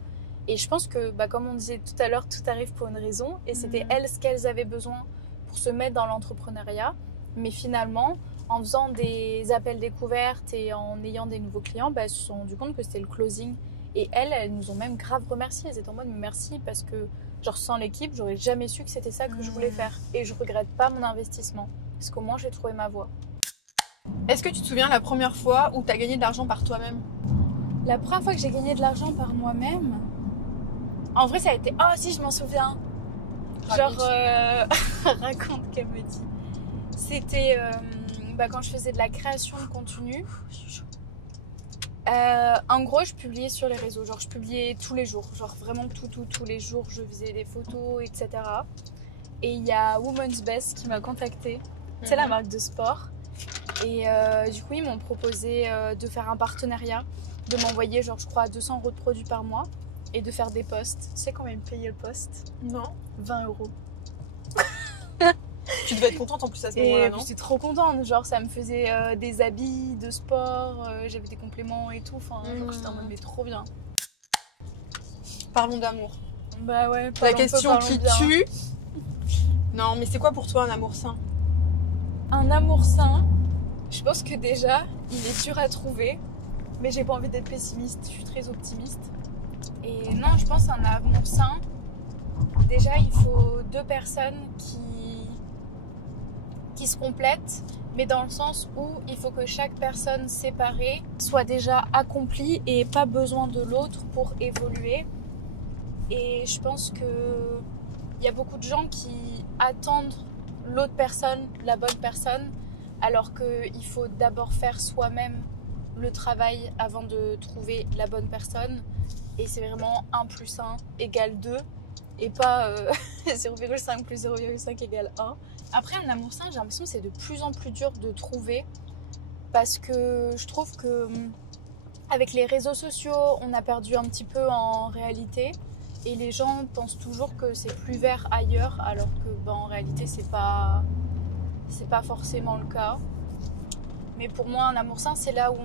Et je pense que, comme on disait tout à l'heure, tout arrive pour une raison. Et c'était elles ce qu'elles avaient besoin pour se mettre dans l'entrepreneuriat. Mais finalement, en faisant des appels découvertes et en ayant des nouveaux clients, elles se sont rendues compte que c'était le closing. Et elles nous ont même grave remercié. Elles étaient en mode merci parce que genre sans l'équipe, j'aurais jamais su que c'était ça que je voulais faire. Et je regrette pas mon investissement parce qu'au moins j'ai trouvé ma voie. Est-ce que tu te souviens la première fois où tu as gagné de l'argent par toi-même? La première fois que j'ai gagné de l'argent par moi-même, en vrai ça a été... Oh si, je m'en souviens. Raconte. Genre, raconte qu'elle me dit. C'était quand je faisais de la création de contenu. En gros, je publiais sur les réseaux. Genre, je publiais tous les jours. Genre, vraiment tous les jours, je faisais des photos, etc. Et il y a Women's Best qui m'a contactée. C'est la marque de sport. Et du coup, ils m'ont proposé de faire un partenariat, de m'envoyer, genre, je crois, 200 € de produits par mois et de faire des posts. Tu sais combien ils me payaient le post? Non. 20 €. Tu devais être contente en plus à ce moment-là, non? J'étais trop contente. Genre, ça me faisait des habits de sport, j'avais des compléments et tout. Enfin, genre, j'étais en mode, mais trop bien. Parlons d'amour. Bah ouais, la question qui tue. Non, mais c'est quoi pour toi un amour sain? Un amour sain, je pense que déjà, il est dur à trouver. Mais j'ai pas envie d'être pessimiste, je suis très optimiste. Et non, je pense un amour sain, déjà, il faut deux personnes qui se complètent, mais dans le sens où il faut que chaque personne séparée soit déjà accomplie et ait pas besoin de l'autre pour évoluer. Et je pense que il y a beaucoup de gens qui attendent l'autre personne, la bonne personne, alors qu'il faut d'abord faire soi-même le travail avant de trouver la bonne personne. Et c'est vraiment 1 + 1 = 2 et pas 0,5 + 0,5 = 1. Après, un amour sain, j'ai l'impression que c'est de plus en plus dur de trouver parce que je trouve que avec les réseaux sociaux, on a perdu un petit peu en réalité et les gens pensent toujours que c'est plus vert ailleurs alors que en réalité c'est pas forcément le cas. Mais pour moi, un amour sain, c'est là où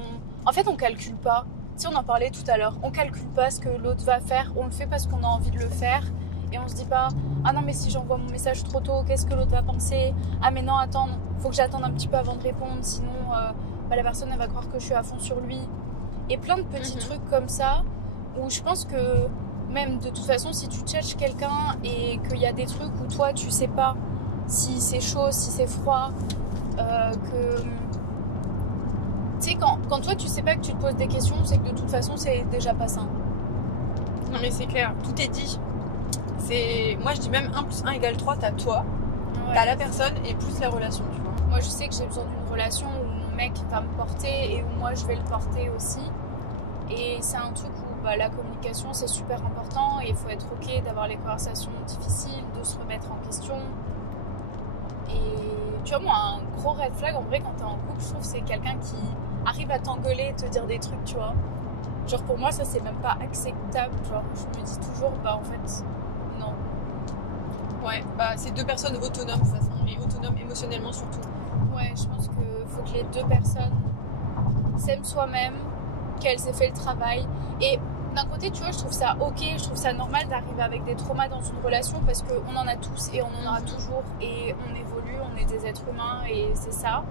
en fait on calcule pas. Tu sais, on en parlait tout à l'heure, on calcule pas ce que l'autre va faire, on le fait parce qu'on a envie de le faire. Et on se dit pas, ah non mais si j'envoie mon message trop tôt, qu'est-ce que l'autre va penser? Ah mais non, attends, faut que j'attende un petit peu avant de répondre, sinon la personne elle va croire que je suis à fond sur lui. Et plein de petits trucs comme ça, où je pense que même de toute façon si tu cherches quelqu'un et qu'il y a des trucs où toi tu sais pas si c'est chaud, si c'est froid, que... Tu sais, quand toi tu sais pas que tu te poses des questions, c'est que de toute façon c'est déjà pas sain. Non mais c'est clair, tout est dit. Moi je dis même 1 + 1 = 3, t'as toi, t'as la personne et plus la relation, tu vois. Moi je sais que j'ai besoin d'une relation où mon mec va me porter et où moi je vais le porter aussi. Et c'est un truc où la communication c'est super important et il faut être ok d'avoir les conversations difficiles, de se remettre en question. Et tu vois, moi un gros red flag en vrai quand t'es en couple, je trouve que c'est quelqu'un qui arrive à t'engueuler et te dire des trucs, tu vois. Genre pour moi ça c'est même pas acceptable, genre je me dis toujours en fait non. Ouais, c'est deux personnes autonomes de toute façon, et autonomes émotionnellement surtout. Ouais, je pense qu'il faut que les deux personnes s'aiment soi-même, qu'elles aient fait le travail. Et d'un côté, tu vois, je trouve ça ok, je trouve ça normal d'arriver avec des traumas dans une relation parce qu'on en a tous et on en aura toujours et on évolue, on est des êtres humains et c'est ça.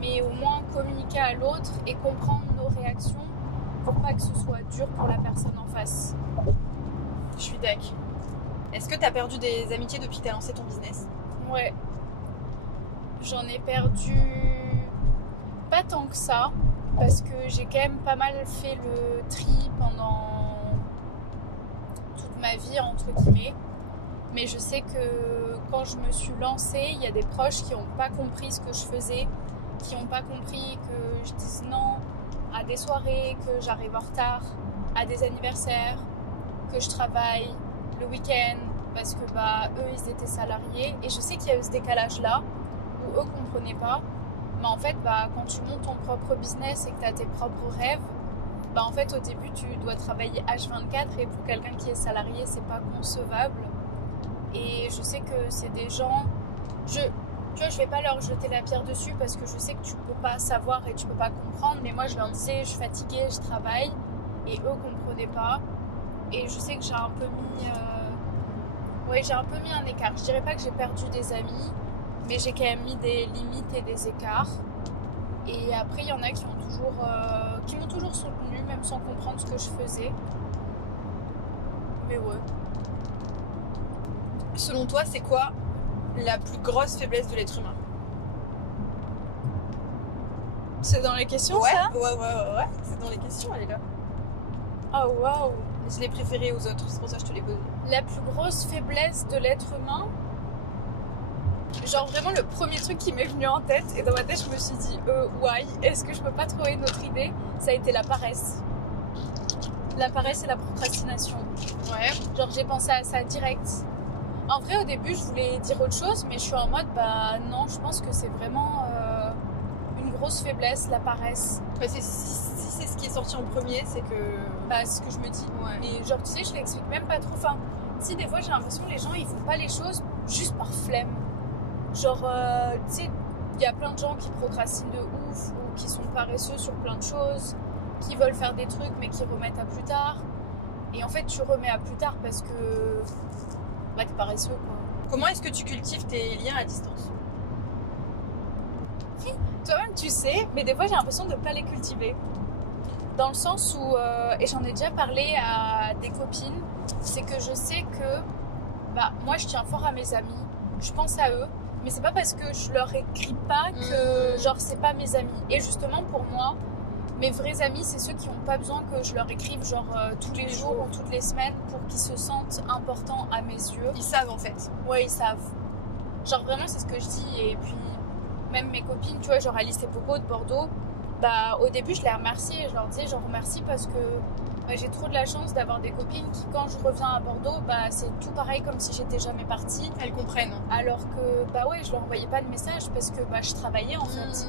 Mais au moins communiquer à l'autre et comprendre nos réactions pour pas que ce soit dur pour la personne en face. Je suis d'accord. Est-ce que t'as perdu des amitiés depuis que t'as lancé ton business? Ouais. J'en ai perdu pas tant que ça, parce que j'ai quand même pas mal fait le tri pendant toute ma vie, entre guillemets. Mais je sais que quand je me suis lancée, il y a des proches qui n'ont pas compris ce que je faisais, qui n'ont pas compris que je dise non à des soirées, que j'arrive en retard, à des anniversaires, que je travaille le week-end, parce que eux, ils étaient salariés. Et je sais qu'il y a eu ce décalage-là, où eux comprenaient pas. Mais en fait, quand tu montes ton propre business et que tu as tes propres rêves, en fait, au début, tu dois travailler H24 et pour quelqu'un qui est salarié, c'est pas concevable. Et je sais que c'est des gens... Tu vois, je vais pas leur jeter la pierre dessus parce que je sais que tu peux pas savoir et tu peux pas comprendre. Mais moi, je leur disais, je suis fatiguée, je travaille. Et eux comprenaient pas. Et je sais que j'ai un peu mis... j'ai un peu mis un écart. Je dirais pas que j'ai perdu des amis, mais j'ai quand même mis des limites et des écarts. Et après, il y en a qui m'ont toujours soutenue, même sans comprendre ce que je faisais. Mais ouais. Selon toi, c'est quoi la plus grosse faiblesse de l'être humain? C'est dans les questions, ouais, ça? Ouais. C'est dans les questions, elle est là. Oh, waouh! Je l'ai préférée aux autres, c'est pour ça que je te l'ai posée. La plus grosse faiblesse de l'être humain? Genre vraiment le premier truc qui m'est venu en tête, et dans ma tête je me suis dit why, est-ce que je peux pas trouver une autre idée? Ça a été la paresse. La paresse et la procrastination. Ouais. Genre j'ai pensé à ça direct. En vrai au début je voulais dire autre chose, mais je suis en mode non, je pense que c'est vraiment une grosse faiblesse, la paresse. Si c'est ce qui est sorti en premier, c'est que... c'est ce que je me dis. Ouais. Mais genre tu sais, je l'explique même pas trop. Enfin, si des fois j'ai l'impression que les gens ils font pas les choses juste par flemme. Genre, tu sais, il y a plein de gens qui procrastinent de ouf ou qui sont paresseux sur plein de choses, qui veulent faire des trucs mais qui remettent à plus tard. Et en fait, tu remets à plus tard parce que t'es paresseux, quoi. Comment est-ce que tu cultives tes liens à distance? Toi-même, tu sais, mais des fois, j'ai l'impression de ne pas les cultiver. Dans le sens où, et j'en ai déjà parlé à des copines, c'est que je sais que moi, je tiens fort à mes amis, je pense à eux. Mais c'est pas parce que je leur écris pas que genre c'est pas mes amis. Et justement pour moi, mes vrais amis c'est ceux qui ont pas besoin que je leur écrive genre tous les jours ou toutes les semaines pour qu'ils se sentent importants à mes yeux. Ils savent en fait. Ouais, ils savent. Genre vraiment c'est ce que je dis. Et puis même mes copines, tu vois, genre Alice et Popo de Bordeaux, au début je les remerciais. Je leur disais je remercie parce que j'ai trop de la chance d'avoir des copines qui, quand je reviens à Bordeaux, c'est tout pareil comme si j'étais jamais partie. Elles comprennent. Alors que, je leur envoyais pas de message parce que, je travaillais en fait.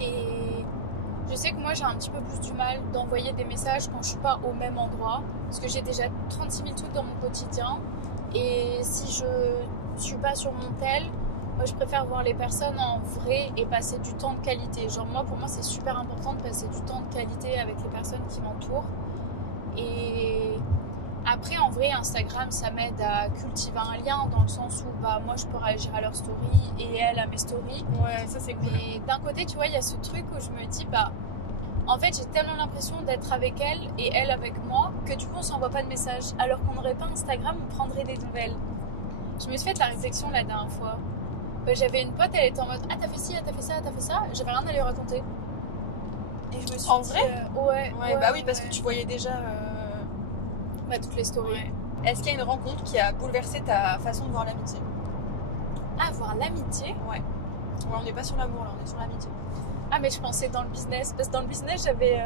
Et je sais que moi, j'ai un petit peu plus du mal d'envoyer des messages quand je suis pas au même endroit. Parce que j'ai déjà 36 000 trucs dans mon quotidien. Et si je suis pas sur mon tel, je préfère voir les personnes en vrai et passer du temps de qualité. Genre pour moi, c'est super important de passer du temps de qualité avec les personnes qui m'entourent. Et après, en vrai, Instagram, ça m'aide à cultiver un lien dans le sens où moi, je peux réagir à leurs stories et elles à mes stories. Ouais, ça c'est cool. Mais d'un côté, tu vois, il y a ce truc où je me dis, en fait, j'ai tellement l'impression d'être avec elle et elle avec moi que du coup, on s'envoie pas de messages. Alors qu'on n'aurait pas Instagram, on prendrait des nouvelles. Je me suis fait la réflexion la dernière fois. J'avais une pote, elle était en mode t'as fait ci, t'as fait ça, t'as fait ça. J'avais rien à lui raconter. Et je me suis en dit, vrai ouais, oui, parce que tu voyais déjà toutes les stories. Ouais. Est-ce qu'il y a une rencontre qui a bouleversé ta façon de voir l'amitié? Voir l'amitié? Ouais, on n'est pas sur l'amour là, on est sur l'amitié. Mais je pensais dans le business. Parce que dans le business, j'avais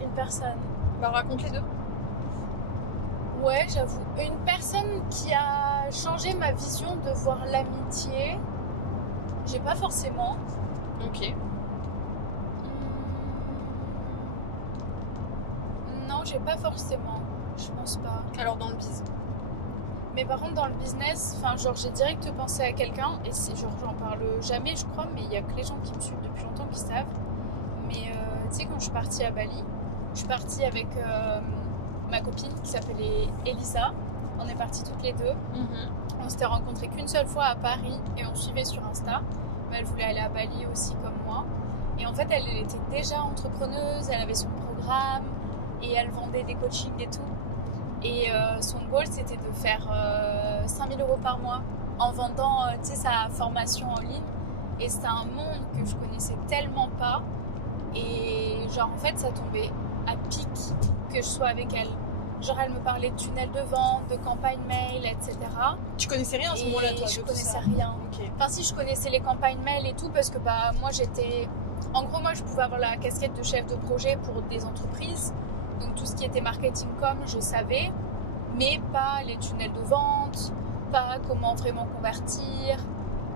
une personne. Raconte les deux. Ouais, j'avoue. Une personne qui a changé ma vision de voir l'amitié. J'ai pas forcément. Ok. Non, j'ai pas forcément. Je pense pas. Alors dans le biz. Mais par contre, dans le business, j'ai direct pensé à quelqu'un. Et c'est j'en parle jamais, je crois. Mais il y a que les gens qui me suivent depuis longtemps qui savent. Mais tu sais, quand je suis partie à Bali, Je suis partie avec ma copine qui s'appelait Elisa. On est parties toutes les deux. On s'était rencontrées qu'une seule fois à Paris et on suivait sur Insta. Mais elle voulait aller à Bali aussi comme moi. Et en fait, elle était déjà entrepreneuse, elle avait son programme et elle vendait des coachings et tout. Et son goal, c'était de faire 5 000 € par mois en vendant sa formation en ligne. Et c'était un monde que je connaissais tellement pas. Et genre, en fait, ça tombait à pic que je sois avec elle. Genre, elle me parlait de tunnels de vente, de campagnes mail, etc. Tu connaissais rien à ce moment-là, toi? Je connaissais rien. Okay. Enfin, si, je connaissais les campagnes mail et tout parce que bah, moi, j'étais... En gros, moi, je pouvais avoir la casquette de chef de projet pour des entreprises. Donc, tout ce qui était marketing com, je savais. Mais pas les tunnels de vente, pas comment vraiment convertir.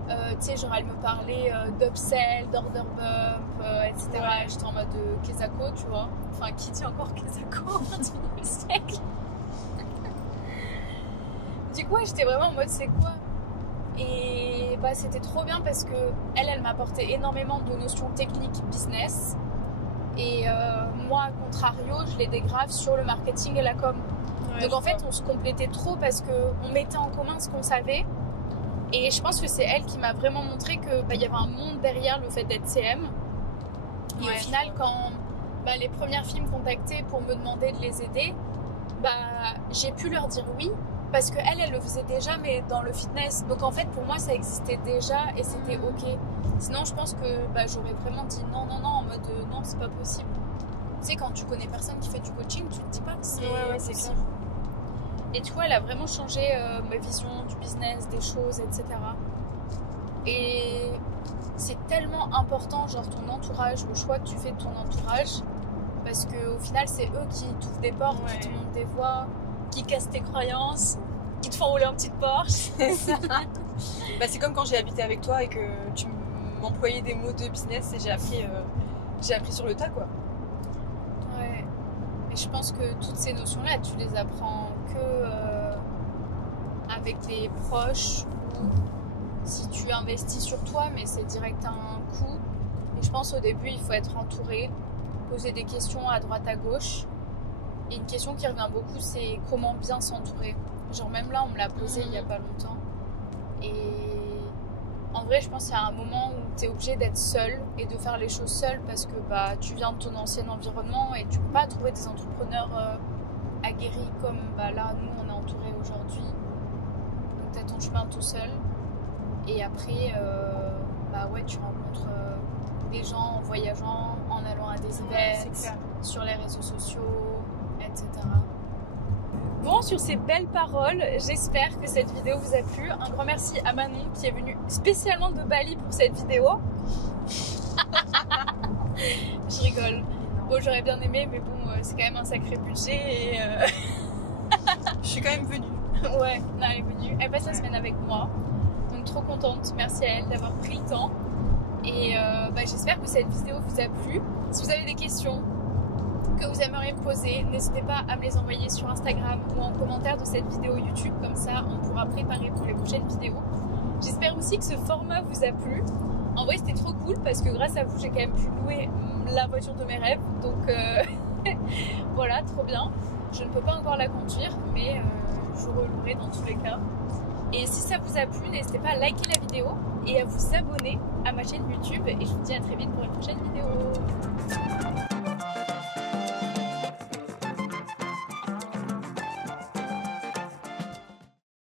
Tu sais, genre, elle me parlait d'upsell, d'order bump, etc. Ouais. J'étais en mode Kesako, tu vois. Enfin, qui dit encore Kesako au XXIe siècle? Du coup, j'étais vraiment en mode c'est quoi? Et bah, c'était trop bien parce que elle m'apportait énormément de notions techniques business. Et moi, à contrario, je l'aidais grave sur le marketing et la com. Ouais, donc en fait, on se complétait trop parce qu'on mettait en commun ce qu'on savait. Et je pense que c'est elle qui m'a vraiment montré que bah, y avait un monde derrière le fait d'être CM. Et au final, quand bah, les premières filles me contactaient pour me demander de les aider, bah, j'ai pu leur dire oui. Parce qu'elle le faisait déjà, mais dans le fitness. Donc en fait, pour moi, ça existait déjà et c'était ok. Sinon, je pense que bah, j'aurais vraiment dit non, en mode non, c'est pas possible. Tu sais, quand tu connais personne qui fait du coaching, tu te dis pas que c'est possible. Et tu vois, elle a vraiment changé ma vision du business, des choses, etc. Et c'est tellement important, genre ton entourage, le choix que tu fais de ton entourage. Parce qu'au final, c'est eux qui t'ouvrent des portes, qui te montrent des voies, qui cassent tes croyances, qui te font rouler en petite Porsche. Bah, c'est comme quand j'ai habité avec toi et que tu m'employais des mots de business et j'ai appris sur le tas, quoi. Ouais. Mais je pense que toutes ces notions-là, tu les apprends que avec des proches ou si tu investis sur toi, mais c'est direct un coût. Et je pense au début, il faut être entouré, poser des questions à droite à gauche. Et une question qui revient beaucoup, c'est comment bien s'entourer. Genre même là, on me l'a posé il y a pas longtemps. Et en vrai, je pense qu'il y a un moment où tu es obligé d'être seul et de faire les choses seul parce que bah, tu viens de ton ancien environnement et tu peux pas trouver des entrepreneurs aguerris comme bah, là, nous, on est entourés aujourd'hui. Donc tu as ton chemin tout seul. Et après, bah ouais, tu rencontres des gens en voyageant, en allant à des events, sur les réseaux sociaux, etc. Bon, sur ces belles paroles, j'espère que cette vidéo vous a plu. Un grand merci à Manon qui est venue spécialement de Bali pour cette vidéo. Je rigole. Bon, j'aurais bien aimé, mais bon, c'est quand même un sacré budget et... Je suis quand même venue. Ouais, non, elle est venue. Elle passe la semaine avec moi. Donc trop contente. Merci à elle d'avoir pris le temps. Et bah, j'espère que cette vidéo vous a plu. Si vous avez des questions que vous aimeriez me poser, n'hésitez pas à me les envoyer sur Instagram ou en commentaire de cette vidéo YouTube. Comme ça, on pourra préparer pour les prochaines vidéos. J'espère aussi que ce format vous a plu. En vrai, c'était trop cool parce que grâce à vous, j'ai quand même pu louer la voiture de mes rêves. Donc voilà, trop bien. Je ne peux pas encore la conduire, mais je relouerai dans tous les cas. Et si ça vous a plu, n'hésitez pas à liker la vidéo et à vous abonner à ma chaîne YouTube. Et je vous dis à très vite pour une prochaine vidéo.